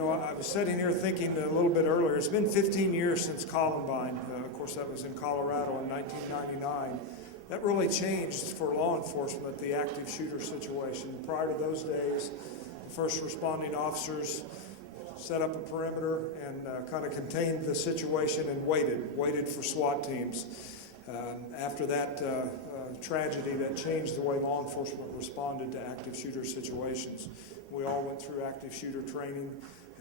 I was sitting here thinking a little bit earlier, it's been 15 years since Columbine. Of course, that was in Colorado in 1999. That really changed for law enforcement, the active shooter situation. Prior to those days, first responding officers set up a perimeter and kind of contained the situation and waited for SWAT teams. After that tragedy, that changed the way law enforcement responded to active shooter situations. We all went through active shooter training,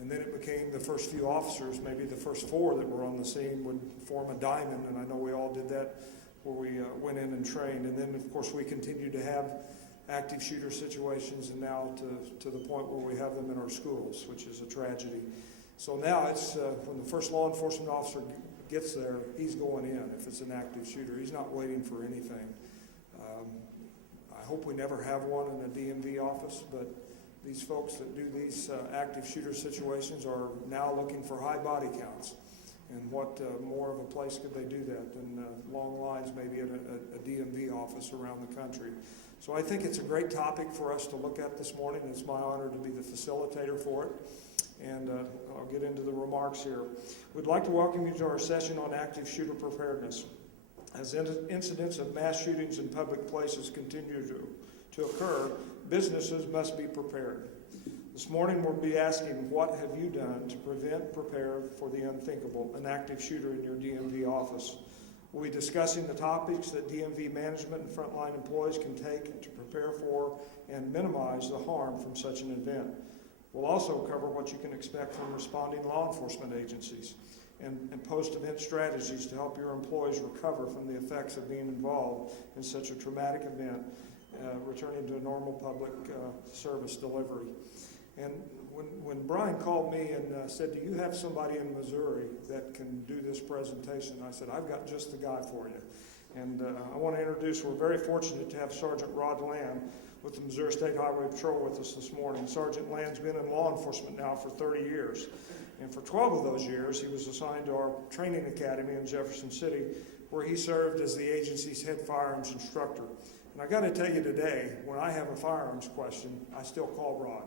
and then it became the first few officers, maybe the first 4 that were on the scene would form a diamond, and I know we all did that where we went in and trained. And then, of course, we continued to have active shooter situations, and now to the point where we have them in our schools, which is a tragedy. So now it's when the first law enforcement officer gets there, he's going in if it's an active shooter. He's not waiting for anything. I hope we never have one in a DMV office, but these folks that do these active shooter situations are now looking for high body counts. And what more of a place could they do that than long lines maybe at a DMV office around the country. So I think it's a great topic for us to look at this morning. It's my honor to be the facilitator for it. And I'll get into the remarks here. We'd like to welcome you to our session on active shooter preparedness. As incidents of mass shootings in public places continue to occur, businesses must be prepared. This morning we'll be asking, what have you done to prepare for the unthinkable, an active shooter in your DMV office? We'll be discussing the topics that DMV management and frontline employees can take to prepare for and minimize the harm from such an event. We'll also cover what you can expect from responding law enforcement agencies and post-event strategies to help your employees recover from the effects of being involved in such a traumatic event, returning to a normal public service delivery. And when Brian called me and said, do you have somebody in Missouri that can do this presentation? I said, I've got just the guy for you. And I want to introduce, we're very fortunate to have Sergeant Rod Land with the Missouri State Highway Patrol with us this morning. Sergeant Land's been in law enforcement now for 30 years. And for 12 of those years, he was assigned to our training academy in Jefferson City, where he served as the agency's head firearms instructor. And I got to tell you today, when I have a firearms question, I still call Rod.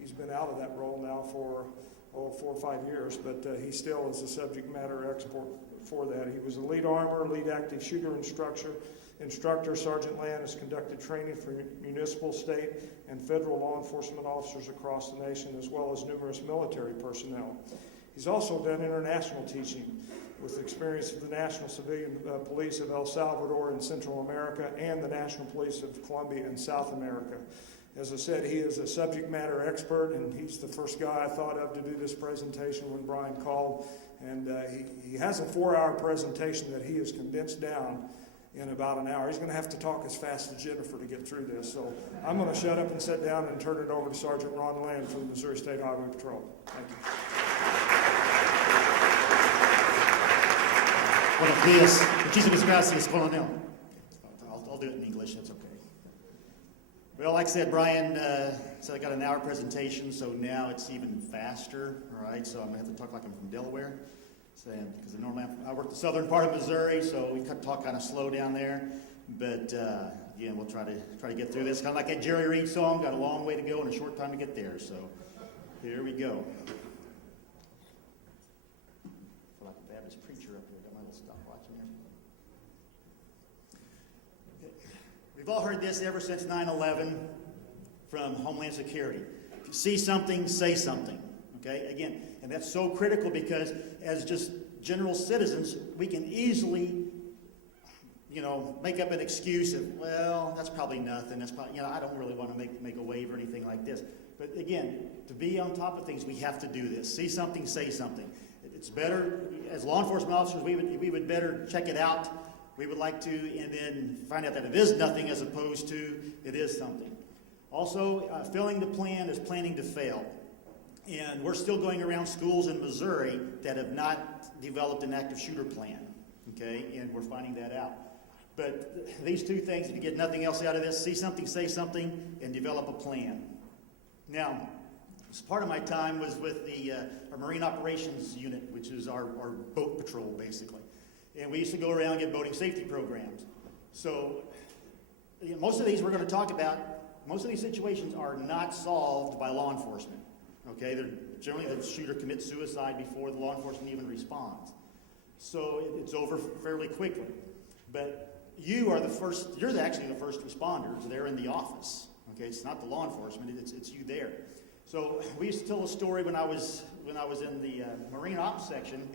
He's been out of that role now for 4 or 5 years, but he still is a subject matter expert for that. He was a lead armor, lead active shooter instructor. Sergeant Land has conducted training for municipal, state, and federal law enforcement officers across the nation, as well as numerous military personnel. He's also done international teaching with experience with the National Civilian Police of El Salvador in Central America and the National Police of Colombia in South America. As I said, he is a subject matter expert, and he's the first guy I thought of to do this presentation when Brian called. And he has a 4-hour presentation that he has condensed down in about an hour. He's going to have to talk as fast as Jennifer to get through this. So I'm going to shut up and sit down and turn it over to Sergeant Ron Land from the Missouri State Highway Patrol. Thank you. Buenos días. Muchísimas gracias, Colonel. I'll do it in English, that's okay. Well, like I said, Brian said I got an hour presentation, so now it's even faster, all right? So I'm going to have to talk like I'm from Delaware, because normally I work the southern part of Missouri, so we talk kind of slow down there. But again, we'll try to get through this. Kind of like that Jerry Reed song, got a long way to go and a short time to get there. So here we go. I feel like a Baptist preacher up here. Got my little stopwatch in there. Okay. We've all heard this ever since 9/11 from Homeland Security. If you see something, say something. Okay, again, and that's so critical because as just general citizens, we can easily, make up an excuse of, well, that's probably nothing. That's probably, I don't really want to make a wave or anything like this. But again, to be on top of things, we have to do this. See something, say something. It's better, as law enforcement officers, we would better check it out. We would like to, and then find out that it is nothing as opposed to it is something. Also, failing to plan is planning to fail. And we're still going around schools in Missouri that have not developed an active shooter plan, okay? And we're finding that out. But these two things, if you get nothing else out of this, see something, say something, and develop a plan. Now, part of my time was with our Marine Operations Unit, which is our boat patrol, basically. And we used to go around and get boating safety programs. So most of these we're going to talk about, most of these situations are not solved by law enforcement. Okay, Generally, the shooter commits suicide before the law enforcement even responds. So it's over fairly quickly. But you're actually the first responders there in the office. Okay, it's not the law enforcement, it's you there. So we used to tell a story when I was in the Marine Ops section,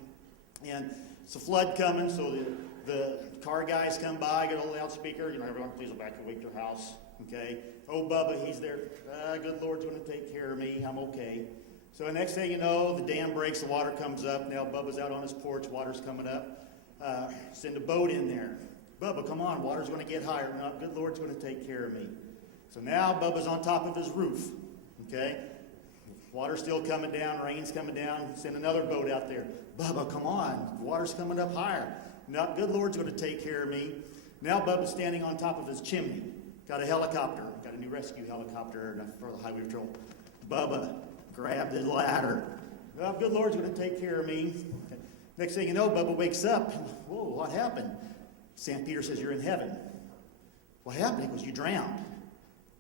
and it's a flood coming, so the car guys come by, get a loudspeaker, everyone please evacuate your house. Okay, oh Bubba, he's there. Good Lord's going to take care of me. I'm okay. So the next thing you know, the dam breaks, the water comes up. Now Bubba's out on his porch, water's coming up. Send a boat in there. Bubba, come on, water's going to get higher. No, good Lord's going to take care of me. So now Bubba's on top of his roof. Okay, water's still coming down, rain's coming down. Send another boat out there. Bubba, come on, water's coming up higher. No, good Lord's going to take care of me. Now Bubba's standing on top of his chimney. Got a helicopter, got a new rescue helicopter for the highway patrol. Bubba, grab the ladder. Well, good Lord's going to take care of me. Next thing you know, Bubba wakes up. Whoa, what happened? St. Peter says, you're in heaven. What happened? He goes, you drowned.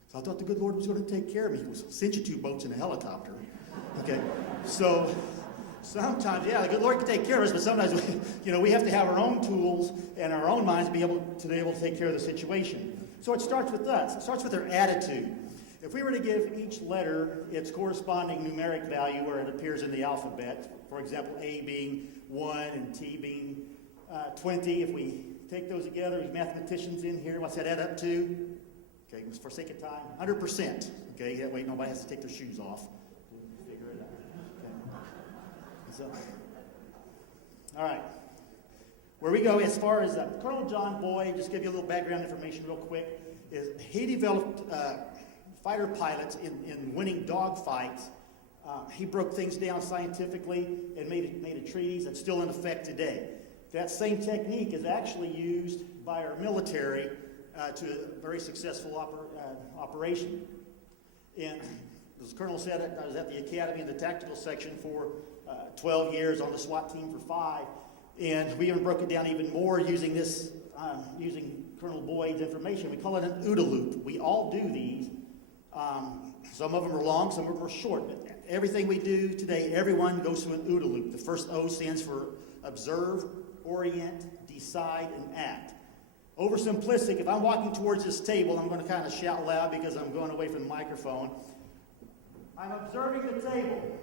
So I thought the good Lord was going to take care of me. He goes, sent you 2 boats in a helicopter. Okay, so sometimes, the good Lord can take care of us, but sometimes we have to have our own tools and our own minds to be able to take care of the situation. So it starts with us. It starts with our attitude. If we were to give each letter its corresponding numeric value where it appears in the alphabet, for example, A being 1 and T being 20, if we take those together, these mathematicians in here, what's that add up to? Okay, for sake of time, 100%. Okay, that way nobody has to take their shoes off. Figure it out. Okay. So, all right. Where we go, as far as Colonel John Boyd, just give you a little background information real quick, is he developed fighter pilots in winning dogfights. He broke things down scientifically and made a treatise that's still in effect today. That same technique is actually used by our military to a very successful operation. And as the Colonel said, I was at the Academy in the tactical section for 12 years, on the SWAT team for 5. And we even broke it down even more using using Colonel Boyd's information. We call it an OODA loop. We all do these. Some of them are long, some of them are short. But everything we do today, everyone goes through an OODA loop. The first O stands for observe, orient, decide, and act. Oversimplistic, if I'm walking towards this table, I'm going to kind of shout loud because I'm going away from the microphone. I'm observing the table.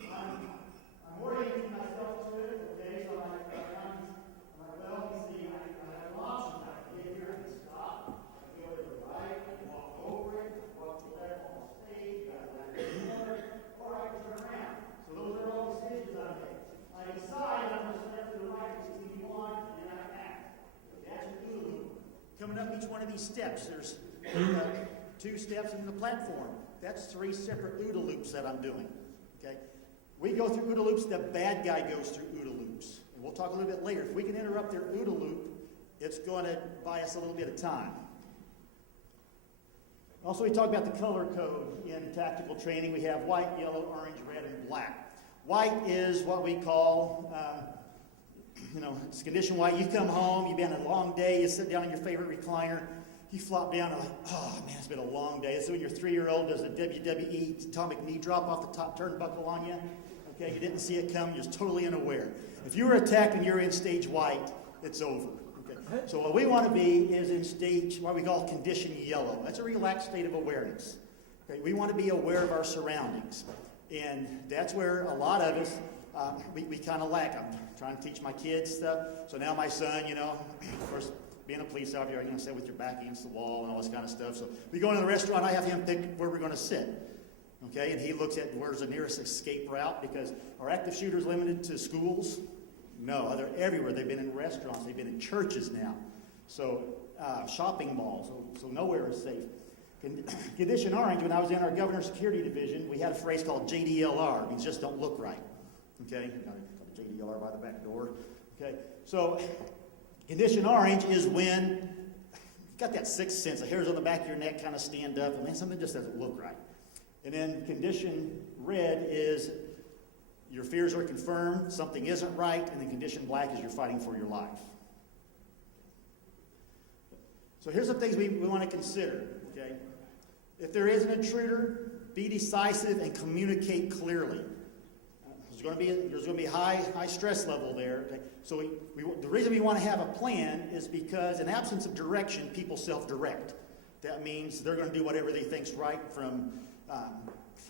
I'm orienting myself to it. Okay, so I'm well, you see, I have options. I can get here and stop. I can go to the right, walk over it, walk to the left on the stage, or I can turn around. So those are all decisions I make. I decide I'm going to step to the right to continue on, and then I act. That's an OODA loop. Coming up each one of these steps, there's 2 steps in the platform. That's 3 separate OODA loops that I'm doing. Okay? We go through OODA loops, the bad guy goes through OODA loops. And we'll talk a little bit later. If we can interrupt their OODA loop, it's going to buy us a little bit of time. Also, we talk about the color code in tactical training. We have white, yellow, orange, red, and black. White is what we call, it's condition white. You come home, you've been a long day, you sit down in your favorite recliner, you flop down and like, oh man, it's been a long day. This is when your 3-year-old does a WWE atomic knee drop off the top turnbuckle on you. Okay, you didn't see it come, you're totally unaware. If you were attacked and you're in stage white, it's over. Okay. So what we want to be is in stage, what we call condition yellow. That's a relaxed state of awareness. Okay, we want to be aware of our surroundings. And that's where a lot of us, we kind of lack. I'm trying to teach my kids stuff. So now my son, of course, being a police officer, you're going to sit with your back against the wall and all this kind of stuff. So we go into the restaurant, I have him pick where we're going to sit. Okay, and he looks at where's the nearest escape route, because are active shooters limited to schools? No, they're everywhere. They've been in restaurants, they've been in churches now. So shopping malls, so nowhere is safe. Condition orange, when I was in our governor's security division, we had a phrase called JDLR, means just don't look right. Okay, got a JDLR by the back door. Okay, so condition orange is when you've got that sixth sense, the hairs on the back of your neck kind of stand up, and man, something just doesn't look right. And then condition red is your fears are confirmed, something isn't right, and then condition black is you're fighting for your life. So here's some things we want to consider, okay? If there is an intruder, be decisive and communicate clearly. there's going to be high stress level there. Okay? So the reason we want to have a plan is because in absence of direction, people self-direct. That means they're going to do whatever they think's right, from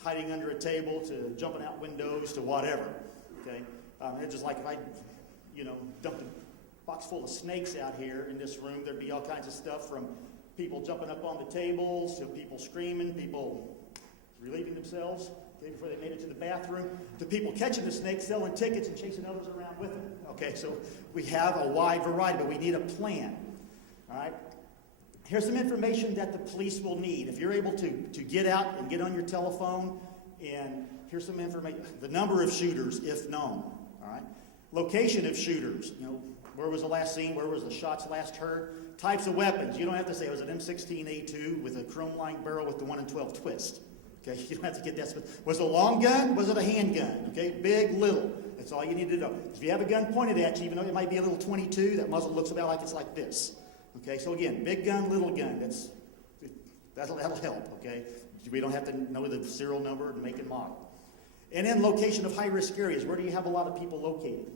hiding under a table to jumping out windows to whatever. Okay, it's just like if I, dumped a box full of snakes out here in this room, there'd be all kinds of stuff from people jumping up on the tables to people screaming, people relieving themselves before they made it to the bathroom, to people catching the snakes, selling tickets, and chasing others around with them. Okay, so we have a wide variety, but we need a plan. All right. Here's some information that the police will need. If you're able to get out and get on your telephone, and here's some information. The number of shooters, if known. All right. Location of shooters. Where was the last seen? Where was the shots last heard? Types of weapons. You don't have to say it was an M16A2 with a chrome-lined barrel with the 1 in 12 twist. Okay, you don't have to get that. Was it a long gun? Was it a handgun? Okay, big, little. That's all you need to know. If you have a gun pointed at you, even though it might be a little .22, that muzzle looks about like it's like this. Okay, so again, big gun, little gun. That'll help. Okay, we don't have to know the serial number and make and model. And then location of high-risk areas. Where do you have a lot of people located?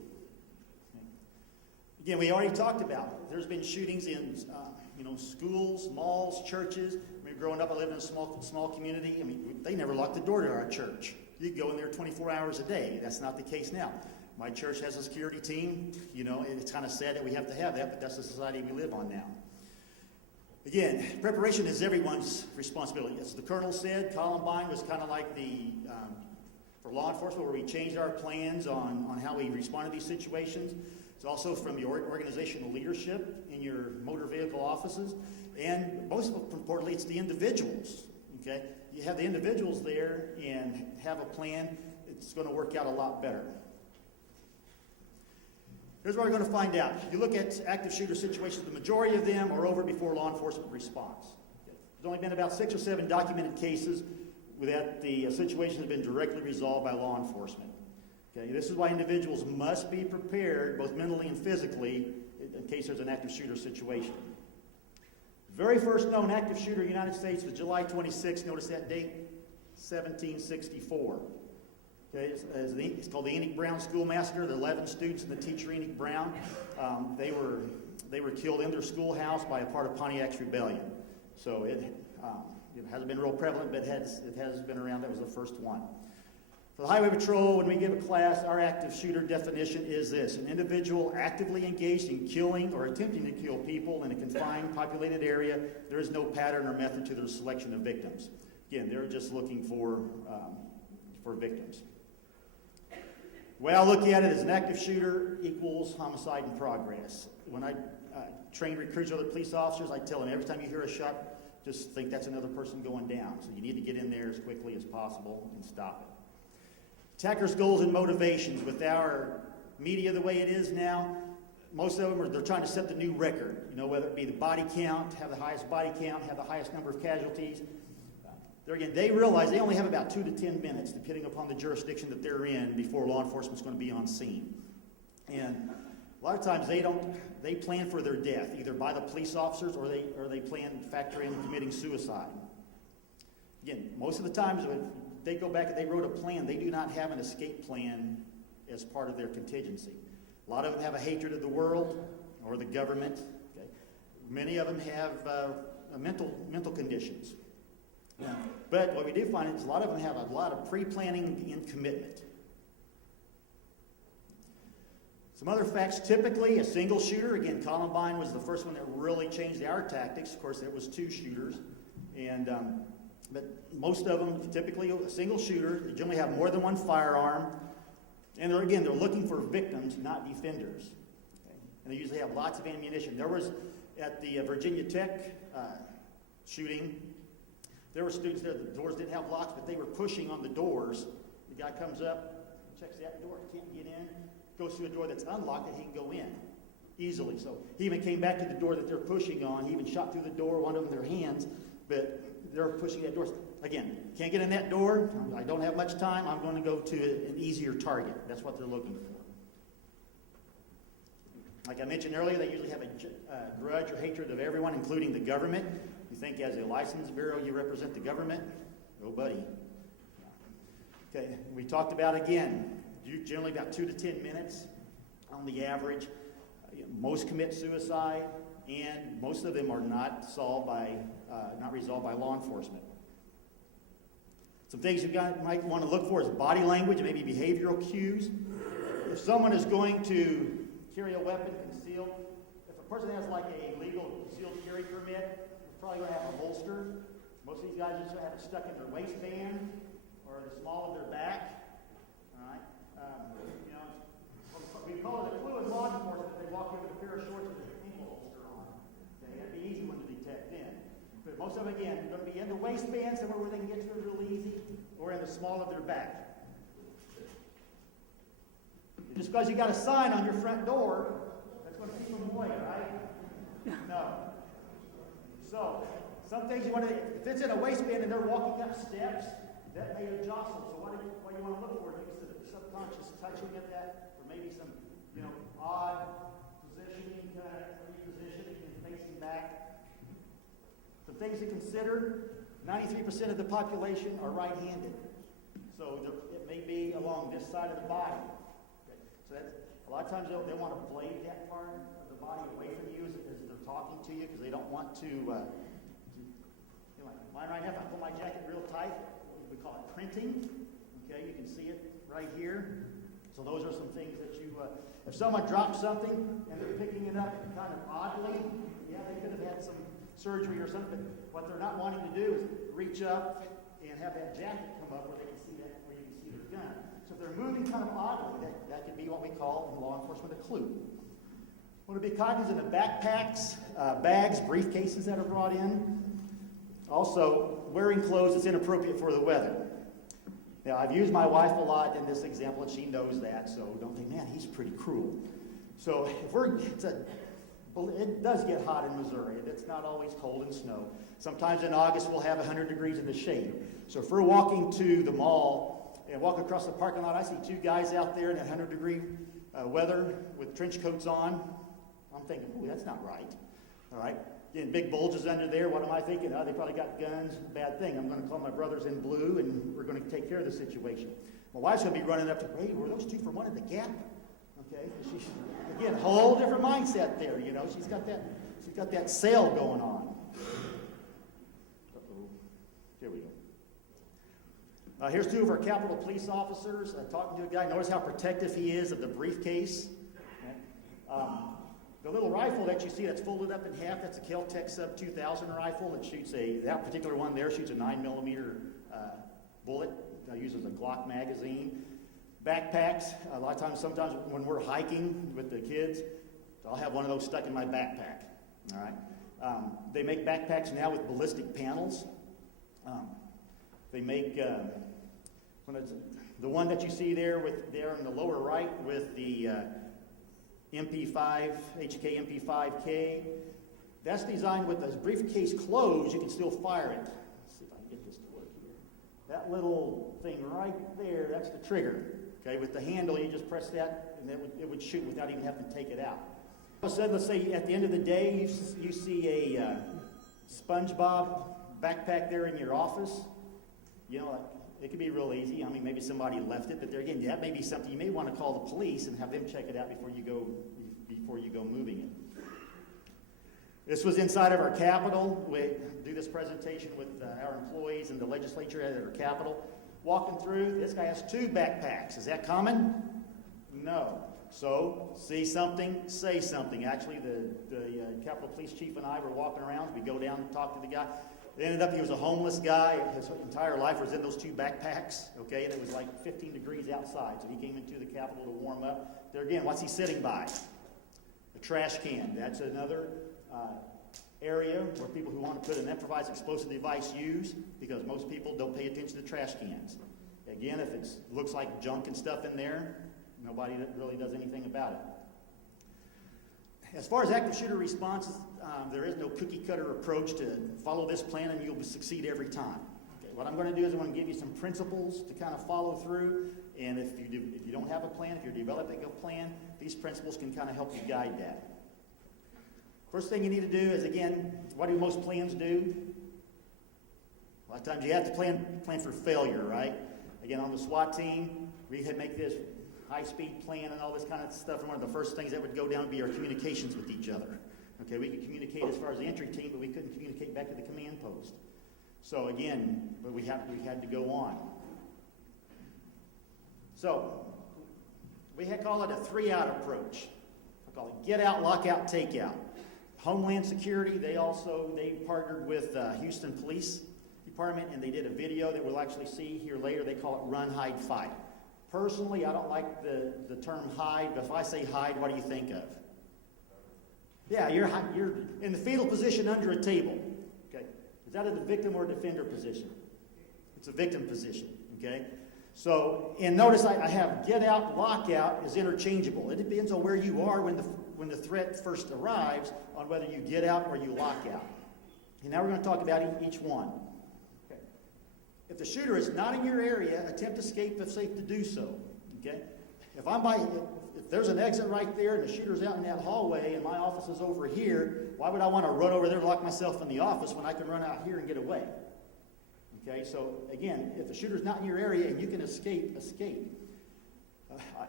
Again, we already talked about it. There's been shootings in schools, malls, churches. Growing up, I lived in a small community. They never locked the door to our church. You could go in there 24 hours a day. That's not the case now. My church has a security team. It's kind of sad that we have to have that, but that's the society we live on now. Again, preparation is everyone's responsibility. As the colonel said, Columbine was kind of like for law enforcement, where we changed our plans on how we respond to these situations. It's also from your organizational leadership in your motor vehicle offices. And most importantly, it's the individuals. Okay, you have the individuals there and have a plan. It's going to work out a lot better. Here's what we're going to find out. If you look at active shooter situations, the majority of them are over before law enforcement response. Okay. There's only been about 6 or 7 documented cases that the situation has been directly resolved by law enforcement. Okay, this is why individuals must be prepared, both mentally and physically, in case there's an active shooter situation. Very first known active shooter in the United States was July 26, notice that date, 1764. Okay, it's called the Enoch Brown School Massacre. The 11 students and the teacher Enoch Brown, they were killed in their schoolhouse by a part of Pontiac's rebellion. So it hasn't been real prevalent, but it has been around. That was the first one. For the Highway Patrol, when we give a class, our active shooter definition is this: an individual actively engaged in killing or attempting to kill people in a confined, populated area. There is no pattern or method to their selection of victims. Again, they're just looking for victims. The way I look at it is an active shooter equals homicide in progress. When I train recruits other police officers, I tell them every time you hear a shot, just think that's another person going down. So you need to get in there as quickly as possible and stop it. Attackers' goals and motivations. With our media the way it is now, most of them they're trying to set the new record. Whether it be the body count, have the highest body count, have the highest number of casualties. They realize they only have about 2 to 10 minutes, depending upon the jurisdiction that they're in, before law enforcement's going to be on scene. And a lot of times they plan for their death, either by the police officers or they factor in committing suicide. Again, most of the times when they go back and they wrote a plan, they do not have an escape plan as part of their contingency. A lot of them have a hatred of the world or the government. Okay? Many of them have mental conditions. Yeah. But what we do find is a lot of them have a lot of pre-planning and commitment. Some other facts: typically a single shooter. Again, Columbine was the first one that really changed our tactics. Of course, there was 2 shooters, but most of them, typically a single shooter. They generally have more than one firearm, and they're looking for victims, not defenders. Okay? And they usually have lots of ammunition. There was, at the Virginia Tech shooting, there were students there, the doors didn't have locks, but they were pushing on the doors. The guy comes up, checks that door, can't get in, goes through a door that's unlocked and he can go in easily. So he even came back to the door that they're pushing on. He even shot through the door, one of them their hands, but they're pushing that door. Again, can't get in that door. I don't have much time. I'm going to go to an easier target. That's what they're looking for. Like I mentioned earlier, they usually have a grudge or hatred of everyone, including the government. You think as a license bureau you represent the government? Oh, buddy. Okay, we talked about, again, generally about 2 to 10 minutes on the average. Most commit suicide, and most of them are not resolved by law enforcement. Some things you might want to look for is body language, maybe behavioral cues. If someone is going to carry a weapon concealed, if a person has like a legal concealed carry permit, they're probably going to have a holster. Most of these guys just have it stuck in their waistband or the small of their back. All right. We call it a clue in law enforcement if they walk in with a pair of shorts with an ankle holster on. Okay, that'd be an easy one to detect then. But most of them, again, are going to be in the waistband, somewhere where they can get to it real easy, or in the small of their back. Just because you got a sign on your front door, that's going to keep them away, right? No. So, some things you want to, if it's in a waistband and they're walking up steps, that may have jostled. So what you want to look for is maybe some subconscious touching of that, or maybe some, odd positioning, kind of repositioning and facing back. Some things to consider: 93% of the population are right-handed, so it may be along this side of the body. Okay. So that's, a lot of times they want to blade that part of the body away from you as they're talking to you, because they don't want to. Mine right now, if I pull my jacket real tight, we call it printing. Okay, you can see it right here. So those are some things that you, if someone drops something and they're picking it up kind of oddly, yeah, they could have had some surgery or something. What they're not wanting to do is reach up and have that jacket come up where they can see that, where you can see their gun. So if they're moving kind of oddly, that could be what we call in law enforcement a clue. Want to be cognizant of backpacks, bags, briefcases that are brought in. Also, wearing clothes that's inappropriate for the weather. Now, I've used my wife a lot in this example, and she knows that, so don't think, man, he's pretty cruel. So it does get hot in Missouri. It's not always cold and snow. Sometimes in August, we'll have 100 degrees in the shade. So if we're walking to the mall and walking across the parking lot, I see two guys out there in that 100-degree weather with trench coats on. I'm thinking, ooh, that's not right. All right. Getting big bulges under there. What am I thinking? Oh, they probably got guns. Bad thing. I'm going to call my brothers in blue, and we're going to take care of the situation. My wife's going to be running up to, hey, were those two from one at the Gap? Okay. She's, again, a whole different mindset there. She's got that sale going on. Uh-oh. Here we go. Here's two of our Capitol Police officers talking to a guy. Notice how protective he is of the briefcase. Okay. The little rifle that you see that's folded up in half, that's a Kel-Tec Sub 2000 rifle. It shoots that particular one there shoots a 9mm bullet. Uses a Glock magazine. Backpacks, a lot of times, sometimes when we're hiking with the kids, I'll have one of those stuck in my backpack. All right. They make backpacks now with ballistic panels. They make the one that you see there in the lower right with the MP5, HK MP5K. That's designed with the briefcase closed, you can still fire it. Let's see if I can get this to work here. That little thing right there, that's the trigger. Okay, with the handle, you just press that, and it would shoot without even having to take it out. All of a sudden, let's say at the end of the day, you see a SpongeBob backpack there in your office. It could be real easy. I mean, maybe somebody left it, but there again, that may be something you may want to call the police and have them check it out before you go moving it. This was inside of our Capitol. We do this presentation with our employees and the legislature at our Capitol. Walking through, this guy has two backpacks. Is that common? No. So, see something, say something. Actually, the Capitol Police Chief and I were walking around. We go down and talk to the guy. It ended up he was a homeless guy. His entire life was in those two backpacks, okay? And it was like 15 degrees outside. So he came into the Capitol to warm up. There again, what's he sitting by? A trash can. That's another area where people who want to put an improvised explosive device use, because most people don't pay attention to trash cans. Again, if it looks like junk and stuff in there, nobody really does anything about it. As far as active shooter response, there is no cookie-cutter approach to follow this plan and you'll succeed every time. Okay, what I'm going to do is I'm going to give you some principles to kind of follow through, and if you don't have a plan, if you're developing a plan, these principles can kind of help you guide that. First thing you need to do is, again, what do most plans do? A lot of times you have to plan for failure, right? Again, on the SWAT team, we make this high-speed plan and all this kind of stuff, and one of the first things that would go down would be our communications with each other. Okay, we could communicate as far as the entry team, but we couldn't communicate back to the command post. So again, but we had to go on. So we call it a 3-out approach. I call it get out, lock out, take out. Homeland Security, they partnered with Houston Police Department, and they did a video that we'll actually see here later. They call it Run.Hide.Fight. Personally, I don't like the term hide, but if I say hide, what do you think of? Yeah, you're in the fetal position under a table. Okay, is that a victim or a defender position? It's a victim position. Okay, so and notice I have get out, lock out is interchangeable. It depends on where you are when the threat first arrives on whether you get out or you lock out. And now we're going to talk about each one. Okay, if the shooter is not in your area, attempt escape if safe to do so. Okay, if there's an exit right there and the shooter's out in that hallway and my office is over here, why would I want to run over there and lock myself in the office when I can run out here and get away? Okay, so again, if the shooter's not in your area and you can escape.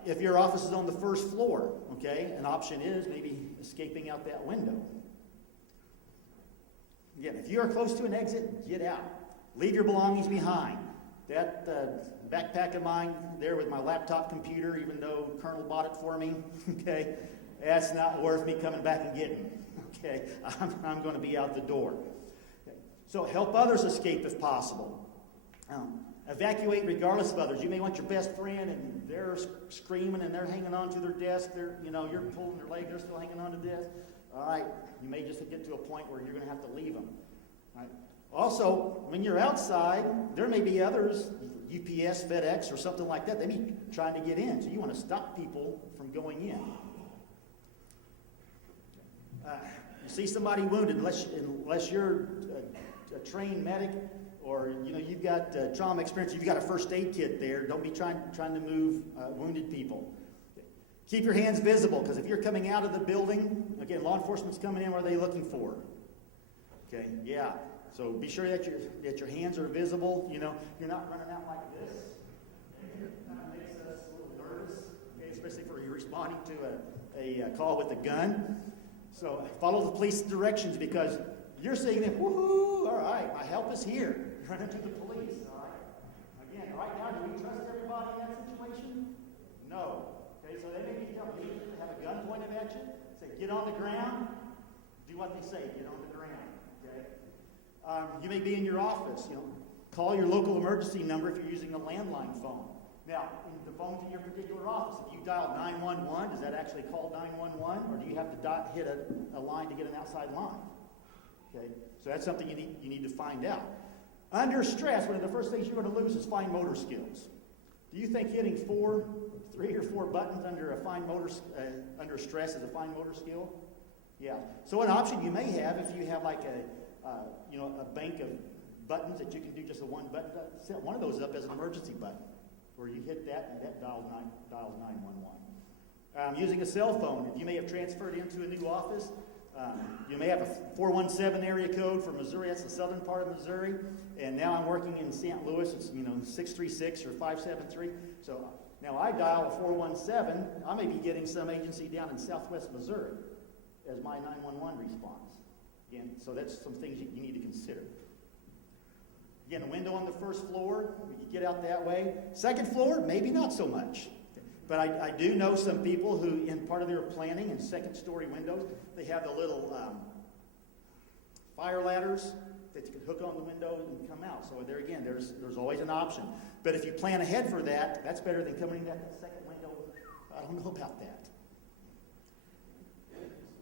If your office is on the first floor, okay, an option is maybe escaping out that window. Again, if you are close to an exit, get out. Leave your belongings behind. That backpack of mine there with my laptop computer, even though Colonel bought it for me, okay, that's not worth me coming back and getting. Okay, I'm going to be out the door. Okay. So help others escape if possible. Evacuate regardless of others. You may want your best friend and they're screaming and they're hanging on to their desk. You're pulling their leg, they're still hanging on to the desk. All right, you may just get to a point where you're going to have to leave them. All right. Also, when you're outside, there may be others, UPS, FedEx, or something like that. They may be trying to get in, so you want to stop people from going in. You see somebody wounded, unless you're a trained medic or you've got trauma experience, you've got a first aid kit there. Don't be trying to move wounded people. Keep your hands visible, because if you're coming out of the building, again, law enforcement's coming in. What are they looking for? Okay, yeah. So be sure that your hands are visible. You're not running out like this. It kind of makes us a little nervous, okay, especially if you're responding to a call with a gun. So follow the police directions, because you're saying that, woohoo, all right, my help is here. Run into the police, all right? Again, right now, do we trust everybody in that situation? No. Okay, so they may be telling you to have a gun pointed at you, say, get on the ground, do what they say, get on the ground, okay? You may be in your office, call your local emergency number if you're using a landline phone. Now, in the phones in your particular office, if you dial 911, does that actually call 911, or do you have to hit a line to get an outside line? Okay, so that's something you need to find out. Under stress, one of the first things you're going to lose is fine motor skills. Do you think hitting 3 or 4 buttons under under stress is a fine motor skill? Yeah. So an option you may have, if you have like a bank of buttons that you can do just a one button, set one of those up as an emergency button, where you hit that and that dials 911. Using a cell phone, if you may have transferred into a new office, you may have a 417 area code for Missouri. That's the southern part of Missouri. And now I'm working in St. Louis. It's 636 or 573. So now I dial a 417. I may be getting some agency down in southwest Missouri as my 911 response. Again, so that's some things you need to consider. Again, a window on the first floor, we can get out that way. Second floor, maybe not so much. But I do know some people who, in part of their planning and second-story windows, they have the little fire ladders that you can hook on the window and come out. So there again, there's always an option. But if you plan ahead for that, that's better than coming in that second window. I don't know about that.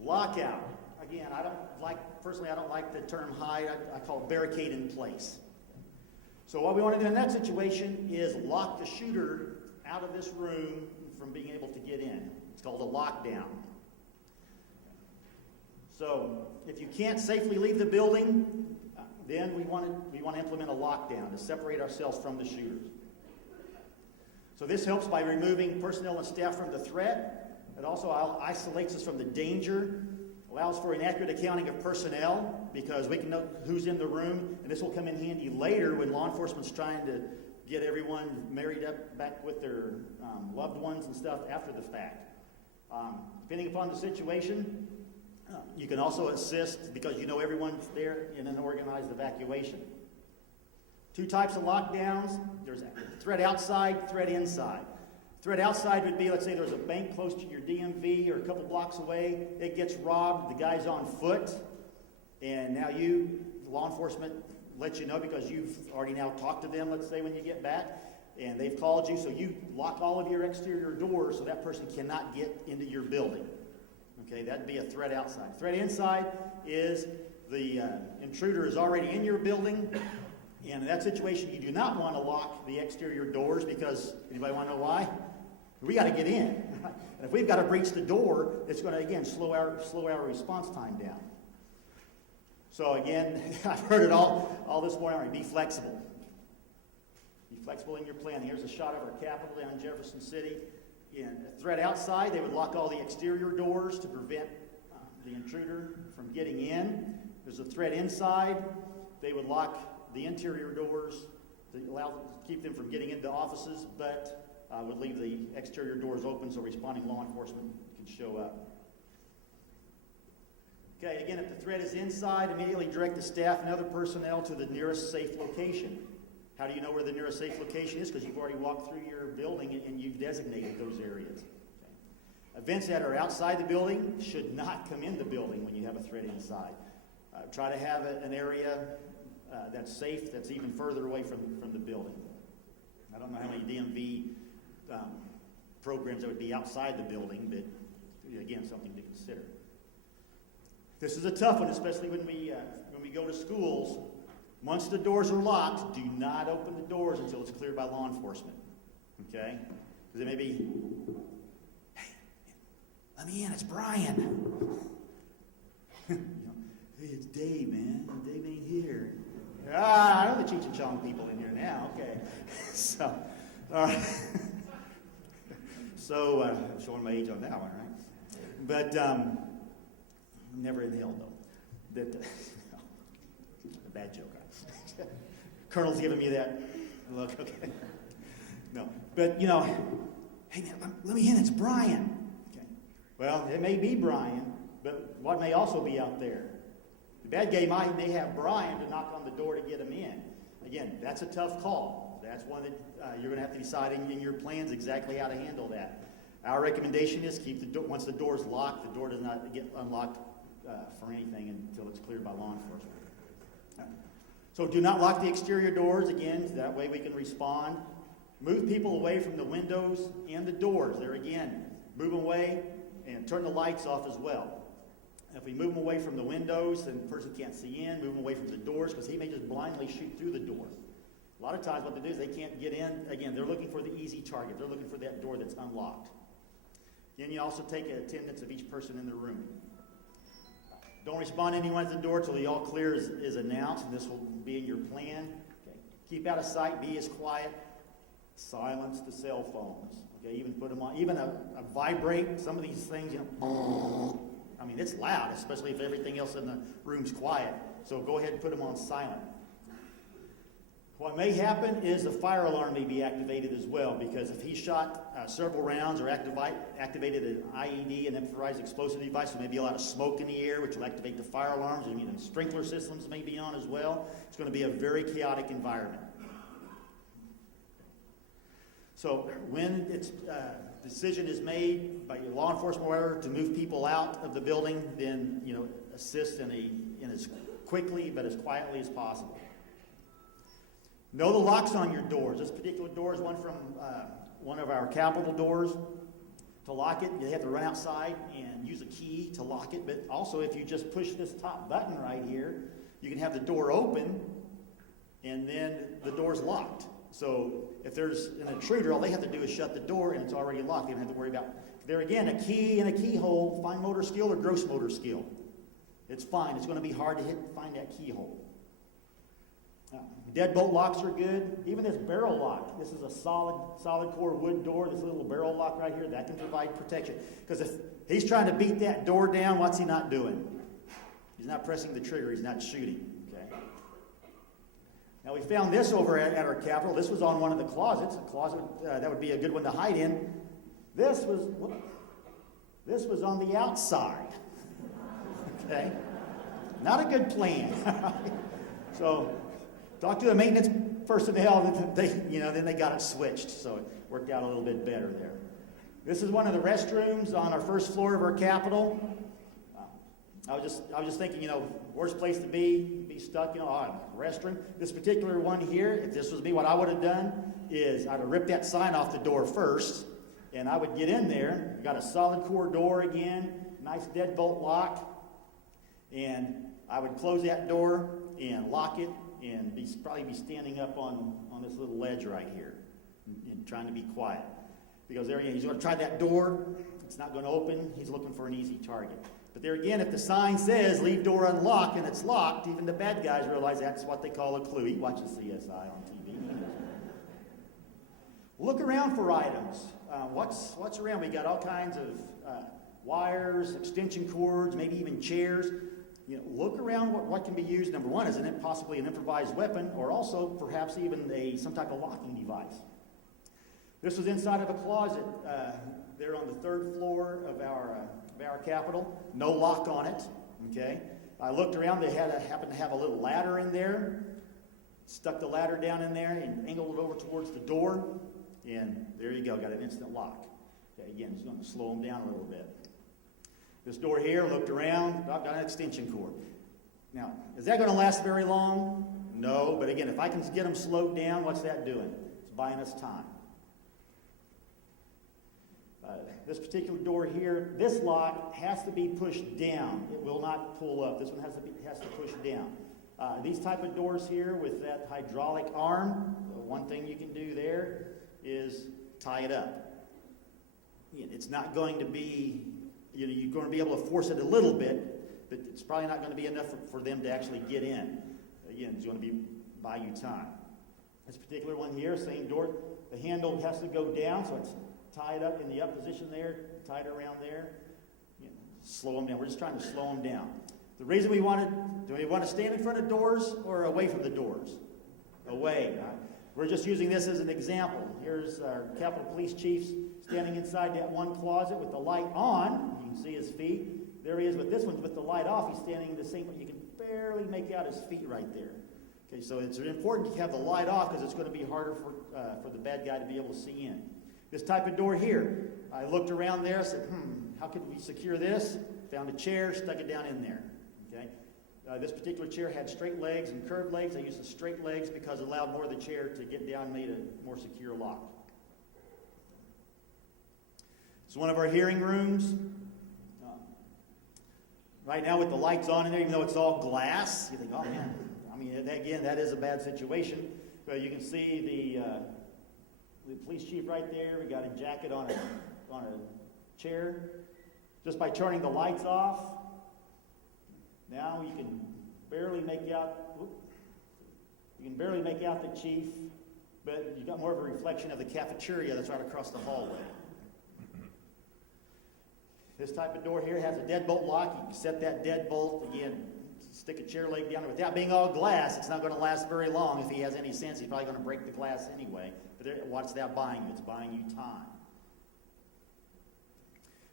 Lockout. Again, I don't like the term hide. I call it barricade in place. So what we want to do in that situation is lock the shooter out of this room from being able to get in. It's called a lockdown. So if you can't safely leave the building, then we want to implement a lockdown to separate ourselves from the shooters. So this helps by removing personnel and staff from the threat. It also isolates us from the danger, allows for inaccurate accounting of personnel, because we can know who's in the room, and this will come in handy later when law enforcement's trying to get everyone married up back with their loved ones and stuff after the fact. Depending upon the situation, you can also assist because you know everyone's there in an organized evacuation. 2 types of lockdowns. There's a threat outside, threat inside. Threat outside would be, let's say there's a bank close to your DMV or a couple blocks away. It gets robbed, the guy's on foot, and now law enforcement lets you know because you've already now talked to them, let's say, when you get back, and they've called you, so you lock all of your exterior doors so that person cannot get into your building. Okay, that'd be a threat outside. Threat inside is the intruder is already in your building, and in that situation, you do not want to lock the exterior doors because, anybody want to know why? We got to get in. And if we've got to breach the door, it's going to, again, slow our response time down. So again, I've heard it all this morning. Be flexible. Be flexible in your plan. Here's a shot of our Capitol down in Jefferson City. In a threat outside, they would lock all the exterior doors to prevent the intruder from getting in. There's a threat inside. They would lock the interior doors to keep them from getting into offices, but would leave the exterior doors open so responding law enforcement can show up. Okay, again, if the threat is inside, immediately direct the staff and other personnel to the nearest safe location. How do you know where the nearest safe location is? Because you've already walked through your building and you've designated those areas. Okay. Events that are outside the building should not come in the building when you have a threat inside. Try to have an area that's safe, that's even further away from the building. I don't know how many DMV programs that would be outside the building, but again, something to consider. This is a tough one, especially when we go to schools. Once the doors are locked, do not open the doors until it's cleared by law enforcement. Okay? Because it may be, hey, let me in, it's Brian. Hey, it's Dave, man. Dave ain't here. I know the Cheech and Chong people in here now. Okay. So, all right. So, I'm showing my age on that one, right? But, never in hell, though. That, a bad joke. Colonel's giving me that look. Okay. No. But, hey, man, let me in. It's Brian. Okay. Well, it may be Brian, but what may also be out there? The bad guy may have Brian to knock on the door to get him in. Again, that's a tough call. That's one that you're going to have to decide in your plans exactly how to handle that. Our recommendation is once the door is locked, the door does not get unlocked for anything until it's cleared by law enforcement. So do not lock the exterior doors, again, that way we can respond. Move people away from the windows and the doors. There again, move them away and turn the lights off as well. If we move them away from the windows, then the person can't see in. Move them away from the doors because he may just blindly shoot through the door. A lot of times what they do is they can't get in. Again, they're looking for the easy target. They're looking for that door that's unlocked. Then you also take attendance of each person in the room. Don't respond to anyone at the door until the all clear is announced, and this will be in your plan. Okay. Keep out of sight, be as quiet. Silence the cell phones. Okay, even put them on, even a vibrate. Some of these things, I mean, it's loud, especially if everything else in the room's quiet. So go ahead and put them on silent. What may happen is the fire alarm may be activated as well, because if he shot several rounds or activated an IED, an improvised explosive device, there may be a lot of smoke in the air, which will activate the fire alarms, and even sprinkler systems may be on as well. It's going to be a very chaotic environment. So when it's decision is made by your law enforcement or whatever to move people out of the building, then assist in as quickly but as quietly as possible. Know the locks on your doors. This particular door is one from one of our Capitol doors. To lock it, you have to run outside and use a key to lock it. But also, if you just push this top button right here, you can have the door open, and then the door's locked. So if there's an intruder, all they have to do is shut the door, and it's already locked. They don't have to worry about, there again, a key and a keyhole, fine motor skill or gross motor skill. It's fine. It's going to be hard to find that keyhole. Deadbolt locks are good. Even this barrel lock, this is a solid core wood door. This little barrel lock right here, that can provide protection. Because if he's trying to beat that door down, what's he not doing? He's not pressing the trigger. He's not shooting. Okay. Now we found this over at our Capitol. This was on one of the closets. A closet that would be a good one to hide in. This was on the outside. Okay, not a good plan. So, talk to the maintenance personnel. Then they got it switched, so it worked out a little bit better there. This is one of the restrooms on our first floor of our Capitol. I was just thinking, worst place to be stuck, restroom. This particular one here, if this was me, what I would have done is I'd have ripped that sign off the door first, and I would get in there. Got a solid core door again, nice deadbolt lock, and I would close that door and lock it, and probably be standing up on this little ledge right here, and trying to be quiet, because there he's going to try that door. It's not going to open. He's looking for an easy target. But there again, if the sign says leave door unlocked and it's locked, even the bad guys realize that's what they call a clue. He watches CSI on TV. Look around for items. What's around? We got all kinds of wires, extension cords, maybe even chairs. Look around what can be used. Number one, is it possibly an improvised weapon, or also perhaps even some type of locking device. This was inside of a closet there on the third floor of our Capitol. No lock on it. Okay. I looked around. They happened to have a little ladder in there. Stuck the ladder down in there and angled it over towards the door. And there you go. Got an instant lock. Okay, again, it's going to slow them down a little bit. This door here, looked around. I've got an extension cord. Now, is that going to last very long? No. But again, if I can get them slowed down, what's that doing? It's buying us time. This particular door here, this lock has to be pushed down. It will not pull up. This one has to push down. These type of doors here with that hydraulic arm, one thing you can do there is tie it up. It's not going to be, you're going to be able to force it a little bit, but it's probably not going to be enough for them to actually get in. Again, it's going to buy you time. This particular one here, same door, the handle has to go down, so it's tied up in the up position there, tied around there. Slow them down. We're just trying to slow them down. The reason do we want to stand in front of doors or away from the doors? Away. We're just using this as an example. Here's our Capitol Police Chief standing inside that one closet with the light on. You can see his feet. There he is with this one with the light off. He's standing in the same one. You can barely make out his feet right there. Okay, so it's important to have the light off because it's going to be harder for the bad guy to be able to see in. This type of door here, I looked around there, said, how could we secure this? Found a chair, stuck it down in there. Okay. This particular chair had straight legs and curved legs. I used the straight legs because it allowed more of the chair to get down and made a more secure lock. It's one of our hearing rooms. Right now with the lights on in there, even though it's all glass, you think, oh man, again, that is a bad situation. But you can see the police chief right there. We got a jacket on a chair. Just by turning the lights off, now you can barely make out. The chief, but you've got more of a reflection of the cafeteria that's right across the hallway. This type of door here has a deadbolt lock. You can set that deadbolt again. Stick a chair leg down there. Without being all glass, it's not going to last very long. If he has any sense, he's probably going to break the glass anyway. But what's that buying you? It's buying you time.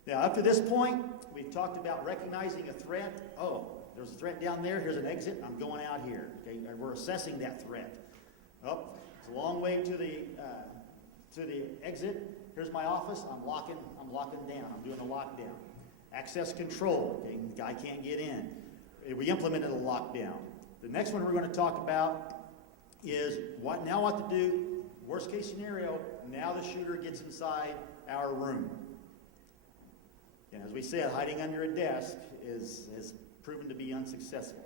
Now, up to this point, we've talked about recognizing a threat. Oh, there's a threat down there. Here's an exit. I'm going out here. Okay, and we're assessing that threat. Oh, it's a long way to the exit. Here's my office. I'm locking down. I'm doing a lockdown. Access control. Okay, the guy can't get in. We implemented a lockdown. The next one we're going to talk about is what to do. Worst case scenario, now the shooter gets inside our room. And as we said, hiding under a desk has proven to be unsuccessful.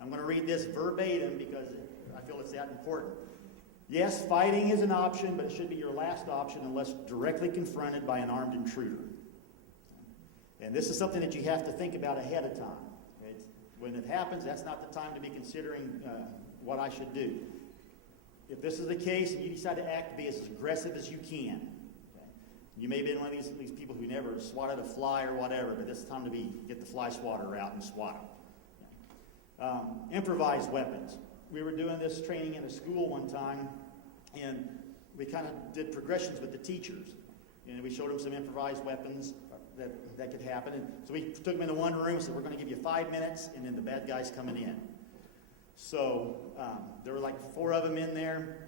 I'm going to read this verbatim because I feel it's that important. Yes, fighting is an option, but it should be your last option unless directly confronted by an armed intruder. And this is something that you have to think about ahead of time. Okay? When it happens, that's not the time to be considering what I should do. If this is the case and you decide to act, be as aggressive as you can. Okay? You may have been one of these people who never swatted a fly or whatever, but this is time to get the fly swatter out and swat them. Improvised weapons. we were doing this training in a school one time, and we kind of did progressions with the teachers. And we showed them some improvised weapons that could happen. And so we took them into one room and said, we're going to give you 5 minutes, and then the bad guy's coming in. So there were like 4 of them in there.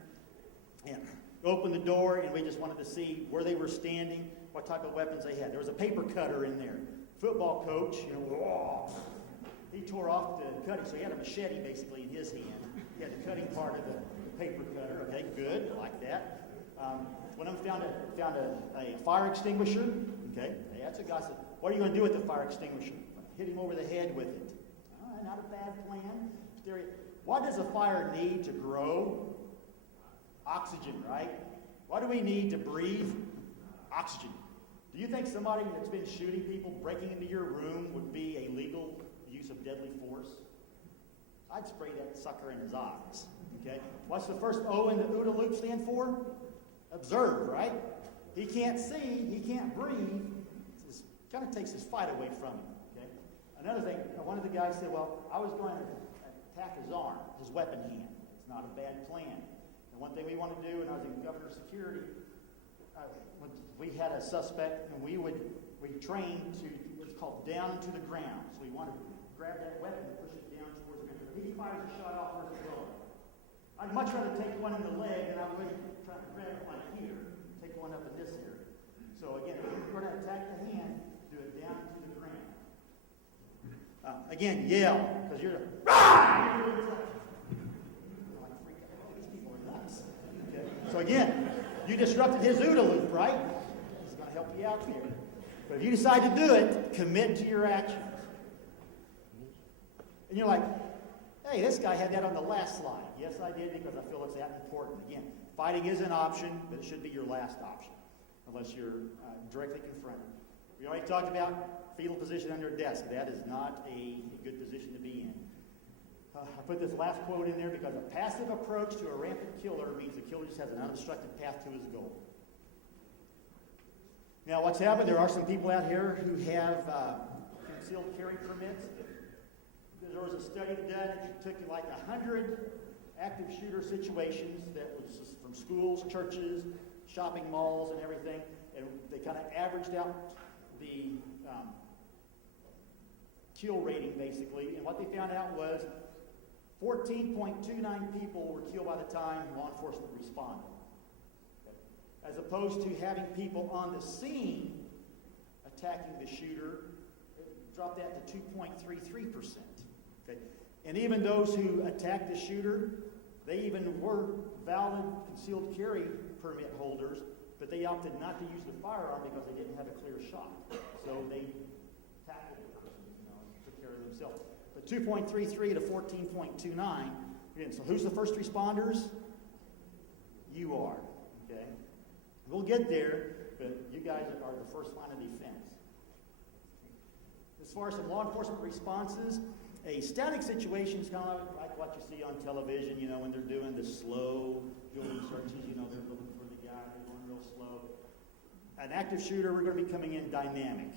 And opened the door, and we just wanted to see where they were standing, what type of weapons they had. There was a paper cutter in there. Football coach, he tore off the cutting, so he had a machete basically in his hand. He had the cutting part of the paper cutter. Okay, good, I like that. One of them found a fire extinguisher. Okay, hey, that's a guy said, what are you going to do with the fire extinguisher? Hit him over the head with it. All right, not a bad plan. What does a fire need to grow? Oxygen, right? What do we need to breathe? Oxygen. Do you think somebody that's been shooting people, breaking into your room, would be a legal use of deadly force? I'd spray that sucker in his eyes. Okay? What's the first O in the OODA loop stand for? Observe, right? He can't see, he can't breathe. It kind of takes his fight away from him. Okay? Another thing, one of the guys said, well, I was going to attack his arm, his weapon hand. It's not a bad plan. And one thing we want to do, when I was in governor's security, we had a suspect, and we trained to what's called down to the ground. So we want to grab that weapon and push it down towards the ground. He fires a shot off where's it going. I'd much rather take one in the leg than I would try to grab it like here, take one up in this area. So again, if you're going to attack the hand, do it down to the ground. Again, yell, because you're So again, you disrupted his OODA loop, right? He's going to help you out here. But if you decide to do it, commit to your actions. And you're like, hey, this guy had that on the last slide. Yes, I did, because I feel it's that important. Again, fighting is an option, but it should be your last option, unless you're directly confronted. We already talked about fetal position under a desk. That is not a good position to be in. I put this last quote in there because a passive approach to a rampant killer means the killer just has an unobstructed path to his goal. Now, what's happened, there are some people out here who have concealed carry permits. There was a study done that took like 100 active shooter situations that was from schools, churches, shopping malls, and everything, and they kind of averaged out the kill rating, basically, and what they found out was 14.29 people were killed by the time law enforcement responded. As opposed to having people on the scene attacking the shooter, it dropped that to 2.33%. Okay? And even those who attacked the shooter, they even were valid concealed carry permit holders, but they opted not to use the firearm because they didn't have a clear shot. So they tackled the person, and took care of themselves. But 2.33 to 14.29. Again, so who's the first responders? You are. Okay? We'll get there, but you guys are the first line of defense. As far as some law enforcement responses, a static situation is kind of like what you see on television, when they're doing the slow building searches, they're looking for the guy, they're going real slow. An active shooter, we're going to be coming in dynamic.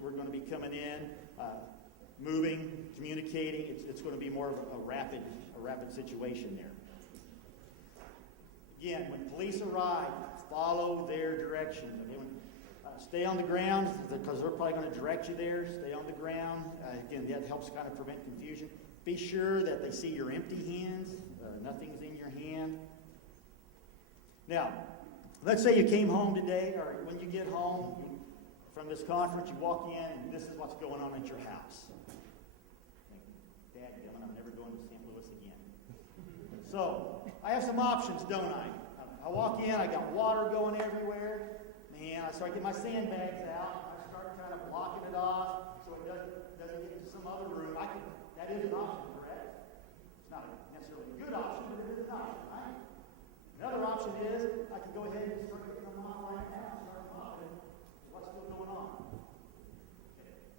We're going to be coming in, moving, communicating. It's going to be more of a rapid situation there. Again, when police arrive, follow their directions. Okay? Stay on the ground, because they're probably going to direct you there. Stay on the ground. Again, that helps kind of prevent confusion. Be sure that they see your empty hands. Nothing's in your hand. Now, let's say you came home today, or when you get home from this conference, you walk in, and this is what's going on at your house. Dadgummit, I'm never going to St. Louis again. So, I have some options, don't I? I walk in, I got water going everywhere. Man, I start getting my sandbags out. I start kind of blocking it off so it doesn't get into some other room. That is an option, correct? It's not necessarily a good option, but it is an option, right? Another option is I can go ahead and start getting them off right now, start mopping. What's still going on?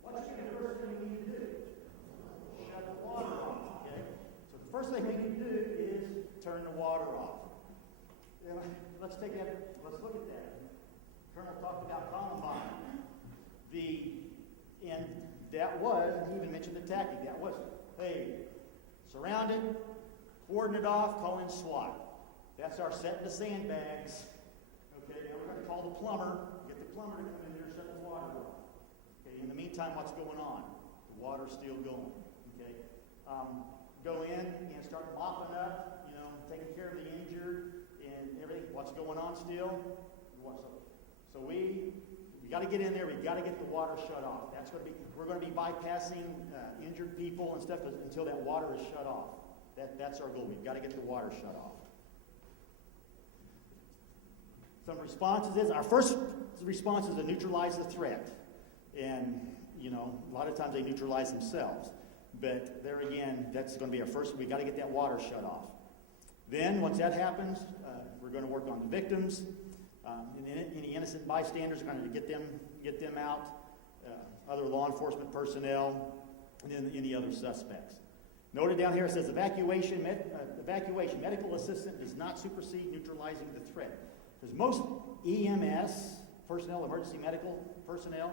What's the first thing we need to do? Shut the water off. Okay? So the first thing we can do is turn the water off. Let's look at that. Colonel talked about Columbine. And he even mentioned the tactic. That was, hey, surrounded, Warding it off, call in SWAT. That's our setting the sandbags. Okay, now we're going to call the plumber, get the plumber to come in there and shut the water off. Okay, in the meantime, what's going on? The water's still going. Okay, go in and start mopping up, taking care of the injured and everything. What's going on still? So we got to get in there. We got to get the water shut off. We're going to be bypassing injured people and stuff until that water is shut off. That's our goal. We've got to get the water shut off. Some responses is, our first response is to neutralize the threat. And, a lot of times they neutralize themselves. But there again, that's going to be our first, we got to get that water shut off. Then, once that happens, we're going to work on the victims. Any innocent bystanders, are going to get them out. Other law enforcement personnel, and then any other suspects. Noted down here, it says evacuation. Medical assistant does not supersede neutralizing the threat. Because most EMS personnel, emergency medical personnel,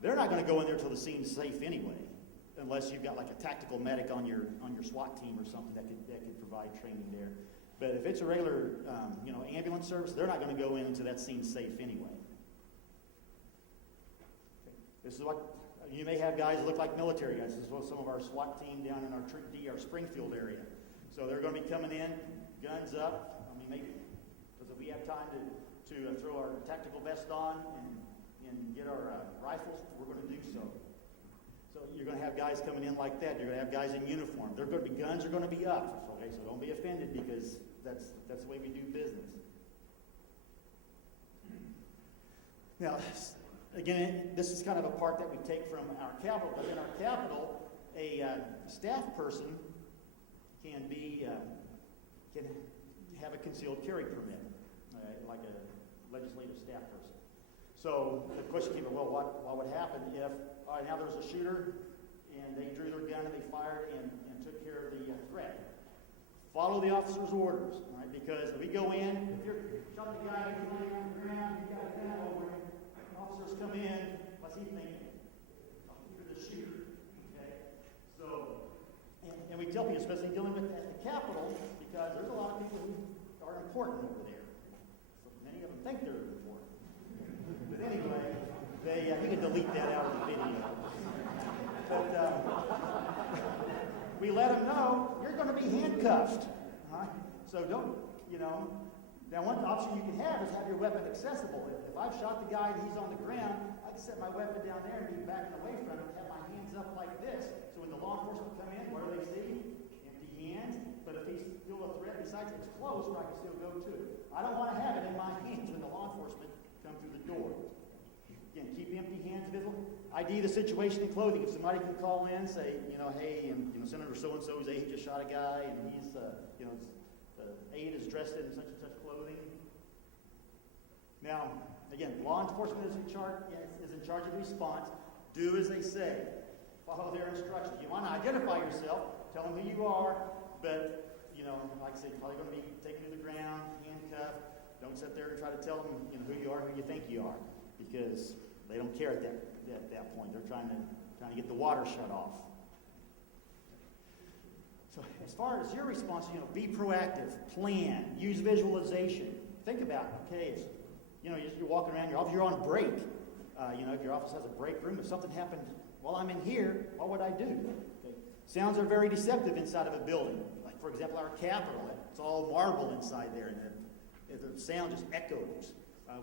they're not going to go in there till the scene's safe anyway, unless you've got like a tactical medic on your SWAT team or something that could provide training there. But if it's a regular, ambulance service, they're not going to go in until that scene's safe anyway. This is what you may have guys that look like military guys. This is what some of our SWAT team down in our Springfield area. So they're going to be coming in, guns up. Maybe because if we have time to throw our tactical vest on and get our rifles, we're going to do so. So you're going to have guys coming in like that. You're going to have guys in uniform. Guns are going to be up. Okay, so don't be offended because that's the way we do business. Now, again, this is kind of a part that we take from our capital. But in our capital, a staff person can have a concealed carry permit, like a legislative staff person. So the question came up, well, what would happen if, all right, now there's a shooter, and they drew their gun and they fired and took care of the threat. Follow the officer's orders, all right? Because if we go in, if you're shot the guy, he's laying on the ground, you've got a gun over him, officers come in, what's he thinking? You're the shooter, okay? So, and we tell people, especially dealing with at the Capitol, because there's a lot of people who are important over there. So many of them think they're important. But anyway, you can delete that out of the video. But we let them know you're going to be handcuffed. So don't, now one option you can have is have your weapon accessible. If I've shot the guy and he's on the ground, I can set my weapon down there and be backing away from him and have my hands up like this. So when the law enforcement come in, what do they see? Empty hands. But if he's still a threat, besides it's closed, where I can still go to it. I don't want to have it in my hands when the law enforcement come through the door. Again, keep empty hands visible. ID the situation in clothing. If somebody can call in, say, hey, Senator so-and-so's aide just shot a guy, and he's, the aide is dressed in such and such clothing. Now, again, law enforcement is in charge of response. Do as they say. Follow their instructions. You want to identify yourself, tell them who you are, but, like I said, you're probably going to be taken to the ground, handcuffed. Don't sit there and try to tell them, who you are, who you think you are, because they don't care at that point. They're trying to get the water shut off. So as far as your response, be proactive, plan, use visualization. Think about, okay, you're walking around, you're on break. If your office has a break room, if something happened while I'm in here, what would I do? Okay. Sounds are very deceptive inside of a building. Like, for example, our Capitol, it's all marble inside there, and the sound just echoes.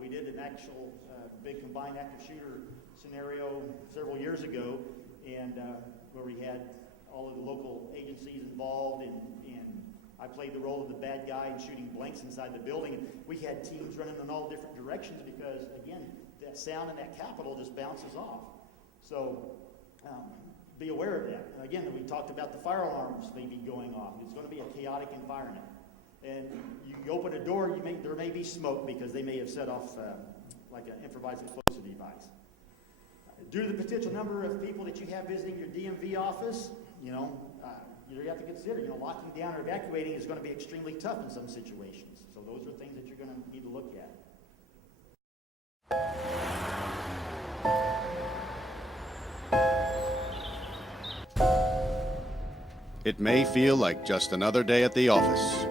We did an actual big combined active shooter scenario several years ago, and where we had all of the local agencies involved, and I played the role of the bad guy and shooting blanks inside the building. And we had teams running in all different directions because, again, that sound in that Capitol just bounces off. So be aware of that. And again, we talked about the fire alarms maybe going off. It's going to be a chaotic environment. And you open a door, there may be smoke because they may have set off like an improvised explosive device. Due to the potential number of people that you have visiting your DMV office, you have to consider, locking down or evacuating is going to be extremely tough in some situations. So those are things that you're going to need to look at. It may feel like just another day at the office.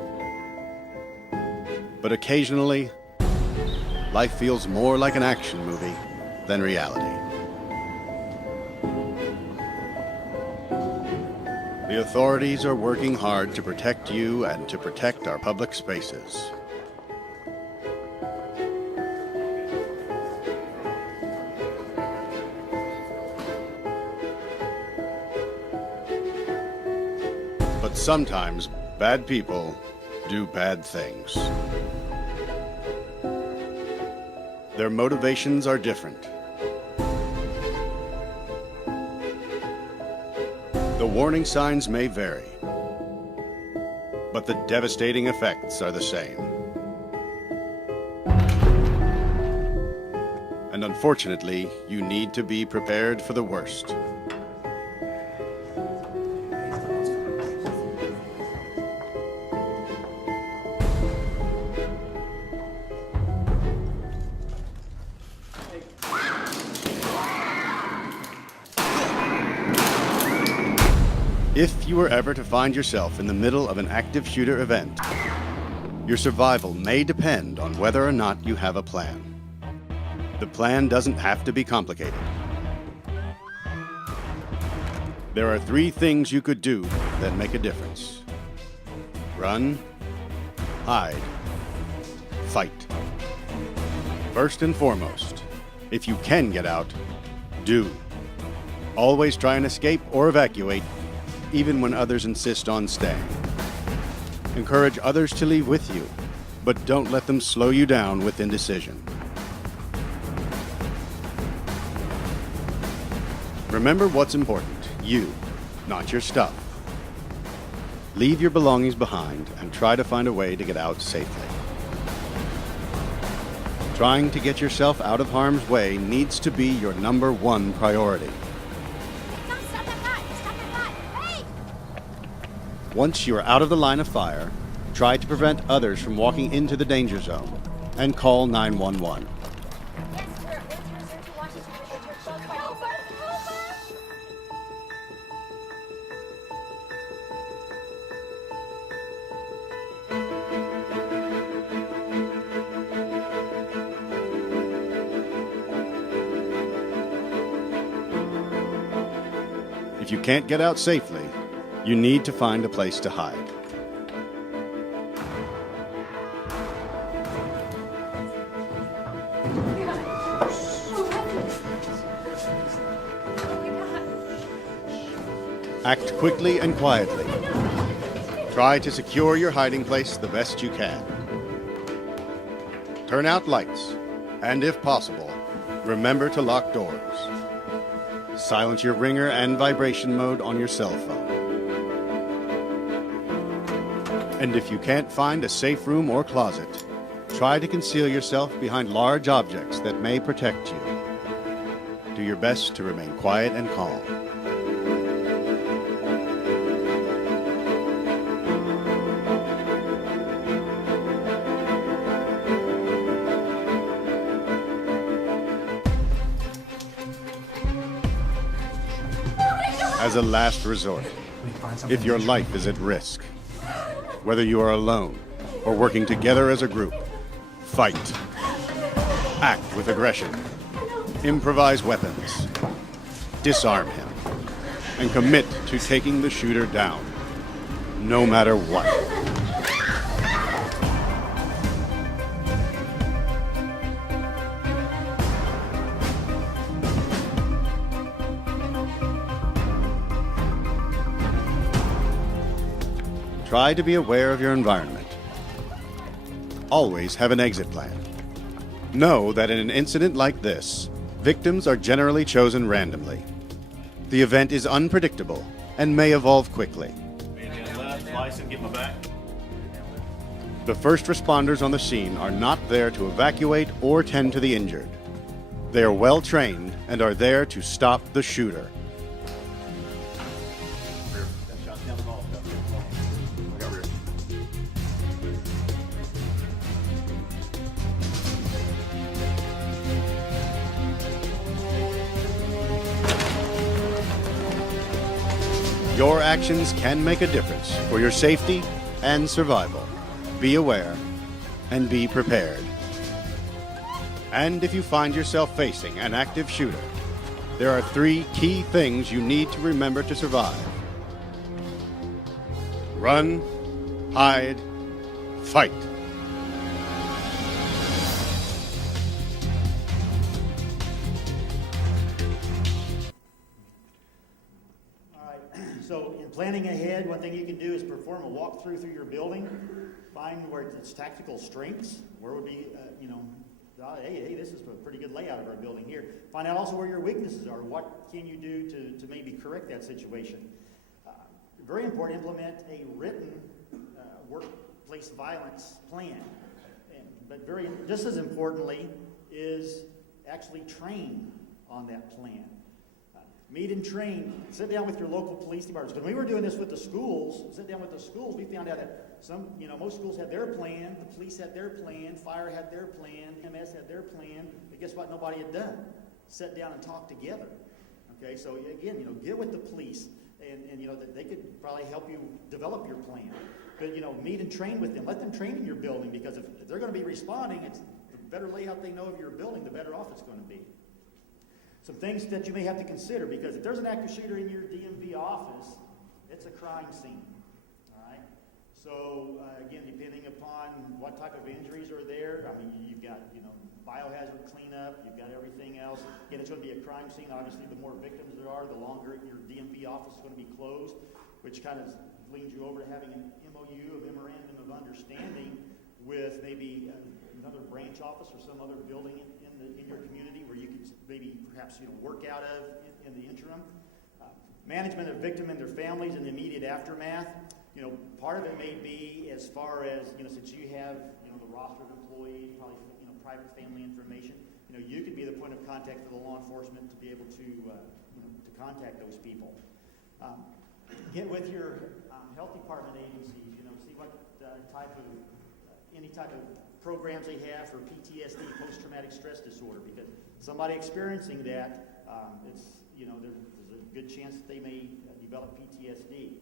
But occasionally, life feels more like an action movie than reality. The authorities are working hard to protect you and to protect our public spaces. But sometimes bad people do bad things. Their motivations are different. The warning signs may vary, but the devastating effects are the same. And unfortunately, you need to be prepared for the worst. If you were ever to find yourself in the middle of an active shooter event, your survival may depend on whether or not you have a plan. The plan doesn't have to be complicated. There are 3 things you could do that make a difference. Run, hide, fight. First and foremost, if you can get out, do. Always try and escape or evacuate, even when others insist on staying. Encourage others to leave with you, but don't let them slow you down with indecision. Remember what's important, you, not your stuff. Leave your belongings behind and try to find a way to get out safely. Trying to get yourself out of harm's way needs to be your #1 priority. Once you are out of the line of fire, try to prevent others from walking into the danger zone and call 911. If you can't get out safely, you need to find a place to hide. Act quickly and quietly. Try to secure your hiding place the best you can. Turn out lights, and if possible, remember to lock doors. Silence your ringer and vibration mode on your cell phone. And if you can't find a safe room or closet, try to conceal yourself behind large objects that may protect you. Do your best to remain quiet and calm. As a last resort, if your life is at risk, whether you are alone or working together as a group, fight. Act with aggression. Improvise weapons. Disarm him. And commit to taking the shooter down, no matter what. Try to be aware of your environment. Always have an exit plan. Know that in an incident like this, victims are generally chosen randomly. The event is unpredictable and may evolve quickly. The first responders on the scene are not there to evacuate or tend to the injured. They are well trained and are there to stop the shooter. Your actions can make a difference for your safety and survival. Be aware and be prepared. And if you find yourself facing an active shooter, there are 3 key things you need to remember to survive. Run, hide, fight. All right, so in planning ahead, one thing you can do is perform a walkthrough through your building, find where its tactical strengths, where would be, hey, this is a pretty good layout of our building here. Find out also where your weaknesses are. What can you do to maybe correct that situation? Very important, implement a written workplace violence plan. But just as importantly is actually train on that plan. Meet and train. Sit down with your local police departments. When we were doing this with the schools, we found out that most schools had their plan, the police had their plan, fire had their plan, MS had their plan, but guess what? Nobody had done. Sit down and talk together. Okay, so again, get with the police, and that they could probably help you develop your plan. But meet and train with them. Let them train in your building, because if they're going to be responding, it's the better layout they know of your building, the better off it's going to be. Some things that you may have to consider, because if there's an active shooter in your DMV office, it's a crime scene. All right. So again, depending upon what type of injuries are there, I mean, you've got biohazard cleanup, you've got everything else. Again, it's going to be a crime scene. Obviously, the more victims there are, the longer your DMV office is going to be closed, which kind of leads you over to having an MOU, a memorandum of understanding, with maybe another branch office or some other building in your community where you could maybe perhaps work out of in the interim. Management of victim and their families in the immediate aftermath. Part of it may be as far as since you have the roster of employees, probably private family information. You could be the point of contact for the law enforcement to be able to to contact those people. Get with your health department agencies. See what any type of programs they have for PTSD, post-traumatic stress disorder, because somebody experiencing that, there's a good chance that they may develop PTSD.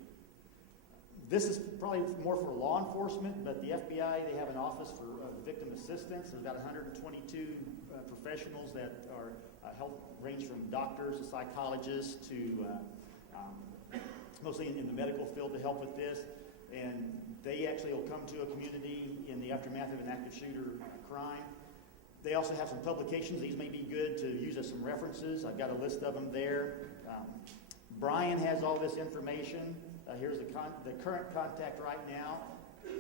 This is probably more for law enforcement, but the FBI, they have an office for victim assistance. There's about 122 professionals that are range from doctors to psychologists to mostly in the medical field to help with this. And they actually will come to a community in the aftermath of an active shooter crime. They also have some publications. These may be good to use as some references. I've got a list of them there. Brian has all this information. Here's the current contact right now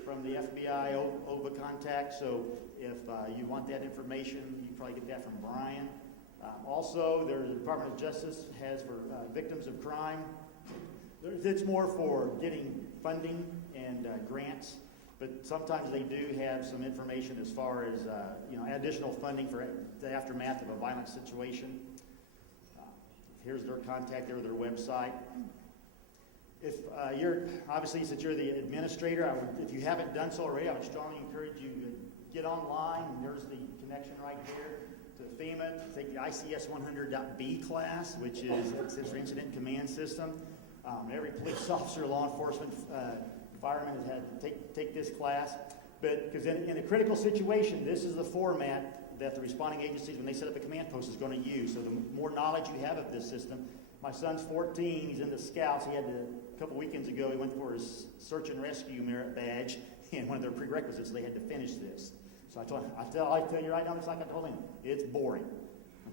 from the FBI AAMVA contact. So if you want that information, you can probably get that from Brian. Also, there's the Department of Justice has for victims of crime. It's more for getting funding and grants, but sometimes they do have some information as far as additional funding for the aftermath of a violent situation. Here's their contact there, their website. If since you're the administrator, if you haven't done so already, I would strongly encourage you to get online. And there's the connection right there to FEMA. Take the ICS 100.B class, which is for Incident Command System. Every police officer, law enforcement, fireman has had to take this class. But because in a critical situation, this is the format that the responding agencies, when they set up a command post, is going to use. So the more knowledge you have of this system. My son's 14. He's in the Scouts. He had a couple weekends ago, he went for his search and rescue merit badge, and one of their prerequisites, they had to finish this. So I tell you right now, it's like I told him, it's boring,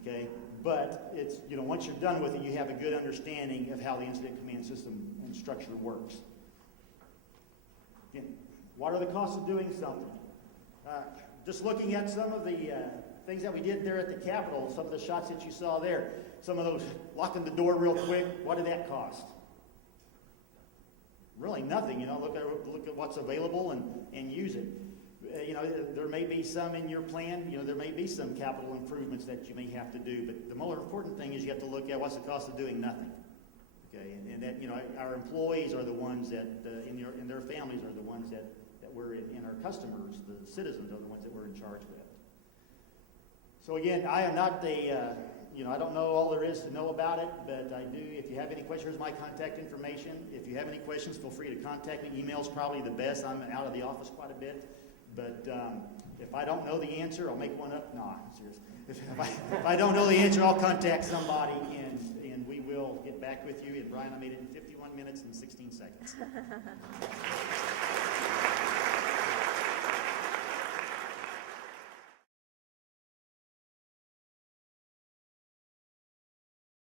okay? But it's, once you're done with it, you have a good understanding of how the incident command system and structure works. Again, what are the costs of doing something? Just looking at some of the things that we did there at the Capitol, some of the shots that you saw there, some of those locking the door real quick, what did that cost? Really nothing, look at what's available and use it. There may be some in your plan, there may be some capital improvements that you may have to do, but the more important thing is you have to look at what's the cost of doing nothing. Okay, and that, our employees are the ones that, and their families are the ones that we're in, our customers, the citizens are the ones that we're in charge with. So again, I am not I don't know all there is to know about it, but I do. If you have any questions, here's my contact information. If you have any questions, feel free to contact me. Email's probably the best. I'm out of the office quite a bit, but if I don't know the answer, I'll make one up. No, seriously. If I don't know the answer, I'll contact somebody, and we will get back with you. And Brian, I made it in 51 minutes and 16 seconds.